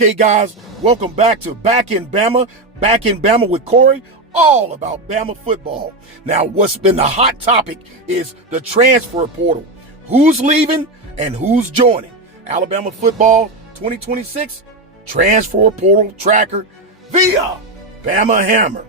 Okay, guys, welcome back to Back in Bama with Corey, all about Bama football. Now, what's been the hot topic is the transfer portal. Who's leaving and who's joining? Alabama football 2026 transfer portal tracker via Bama Hammer.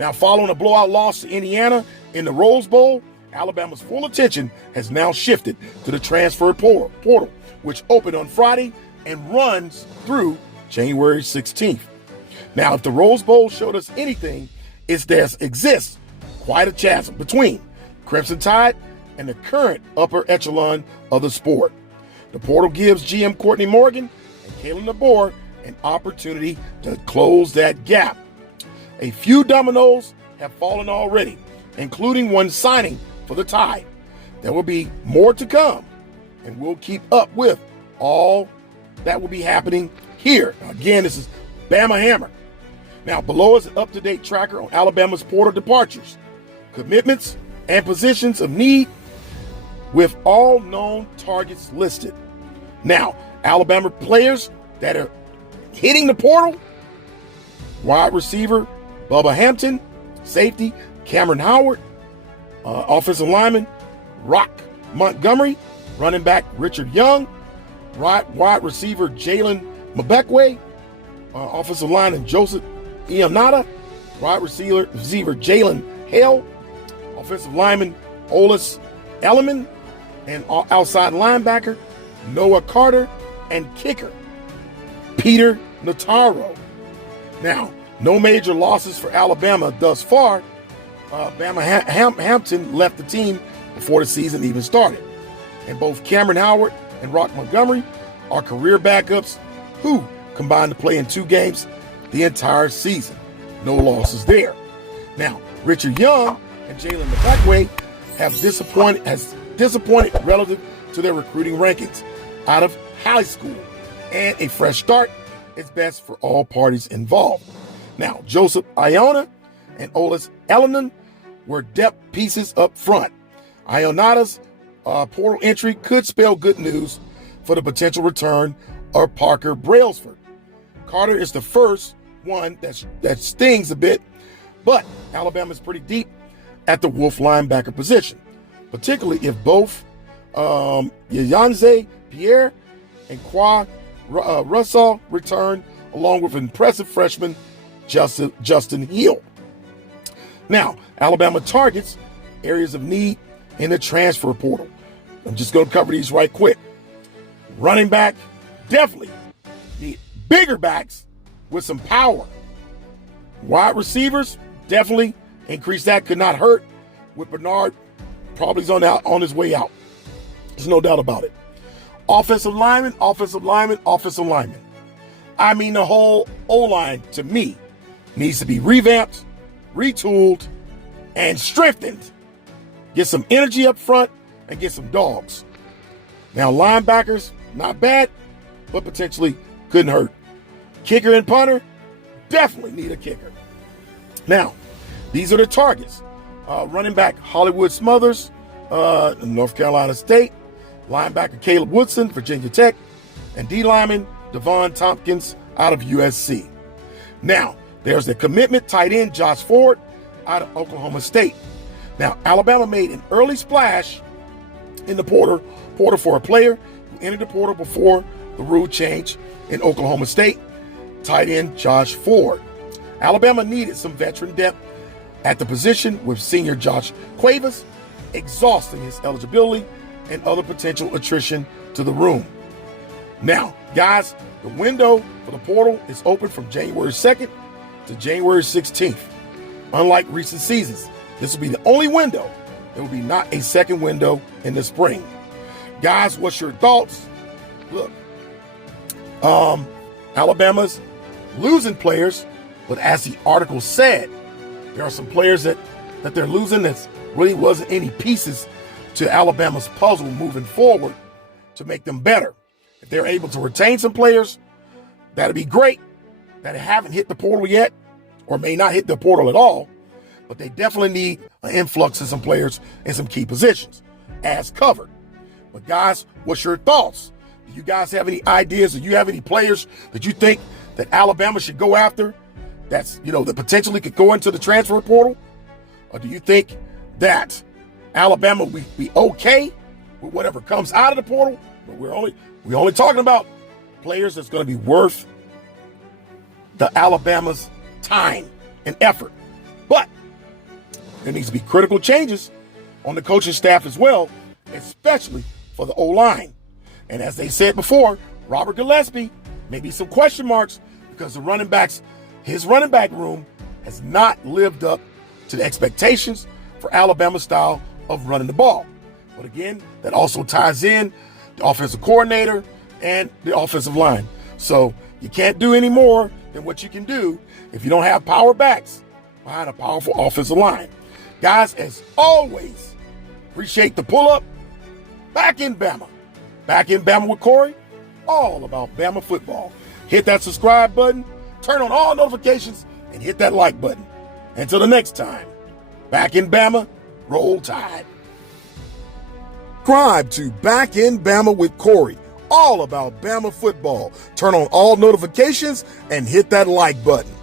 Now, following a blowout loss to Indiana in the Rose Bowl, Alabama's full attention has now shifted to the transfer portal, which opened on Friday and runs through January 16th. Now, if the Rose Bowl showed us anything, it's there exists quite a chasm between Crimson Tide and the current upper echelon of the sport. The portal gives GM Courtney Morgan and Kalen Deboer an opportunity to close that gap. A few dominoes have fallen already, including one signing for the Tide. There will be more to come, and we'll keep up with all that will be happening here. Again, this is Bama Hammer. Now, below is an up-to-date tracker on Alabama's portal departures, commitments, and positions of need with all known targets listed. Now, Alabama players that are hitting the portal: wide receiver Bubba Hampton, safety Cameron Howard, offensive lineman Rock Montgomery, running back Richard Young, wide receiver Jalen Mbekwe, offensive lineman Joseph Ionata, wide receiver Jalen Hale, offensive lineman Olis Elliman, and outside linebacker Noah Carter, and kicker Peter Notaro. Now, no major losses for Alabama thus far. Bama Hampton left the team before the season even started. And both Cameron Howard and Rock Montgomery are career backups who combined to play in 2 games the entire season. No losses there. Now, Richard Young and Jalen Mbekwe have disappointed relative to their recruiting rankings out of high school, and a fresh start is best for all parties involved. Now, Joseph Iona and Olis Elliman were depth pieces up front. Ionata's portal entry could spell good news for the potential return of Parker Brailsford. Carter is the first one that stings a bit, but Alabama's pretty deep at the Wolf linebacker position, particularly if both Yayanze Pierre and Qua Russell return, along with impressive freshman Justin Hill. Now, Alabama targets areas of need in the transfer portal. I'm just going to cover these right quick. Running back, definitely the bigger backs with some power. Wide receivers, definitely increase that. Could not hurt. With Bernard, probably on his way out. There's no doubt about it. Offensive lineman. I mean, the whole O-line, to me, needs to be revamped, retooled, and strengthened. Get some energy up front and get some dogs. Now, linebackers, not bad, but potentially couldn't hurt. Kicker and punter, definitely need a kicker. Now, these are the targets. Running back Hollywood Smothers, North Carolina State. Linebacker Caleb Woodson, Virginia Tech. And D lineman Devon Tompkins out of USC. Now, there's the commitment tight end Josh Ford out of Oklahoma State. Now, Alabama made an early splash in the portal for a player who entered the portal before the rule change in Oklahoma State, tight end Josh Ford. Alabama needed some veteran depth at the position, with senior Josh Cuevas exhausting his eligibility and other potential attrition to the room. Now, guys, the window for the portal is open from January 2nd to January 16th. Unlike recent seasons, this will be the only window. There will be not a second window in the spring. Guys, what's your thoughts? Look, Alabama's losing players, but as the article said, there are some players that they're losing that really wasn't any pieces to Alabama's puzzle moving forward to make them better. If they're able to retain some players, that'd be great, that haven't hit the portal yet or may not hit the portal at all, but they definitely need an influx of some players in some key positions as covered. But guys, what's your thoughts? Do you guys have any ideas? Or you have any players that you think that Alabama should go after that's, that potentially could go into the transfer portal? Or do you think that Alabama will be okay with whatever comes out of the portal? But we're only talking about players that's going to be worth the Alabama's time and effort. But there needs to be critical changes on the coaching staff as well, especially for the O-line. And as they said before, Robert Gillespie, maybe some question marks because his running back room has not lived up to the expectations for Alabama's style of running the ball. But again, that also ties in the offensive coordinator and the offensive line. So you can't do any more than what you can do if you don't have power backs behind a powerful offensive line. Guys, as always, appreciate the pull-up. Back in Bama. Back in Bama with Corey. All about Bama football. Hit that subscribe button, turn on all notifications, and hit that like button. Until the next time, Back in Bama, roll tide. Subscribe to Back in Bama with Corey. All about Bama football. Turn on all notifications and hit that like button.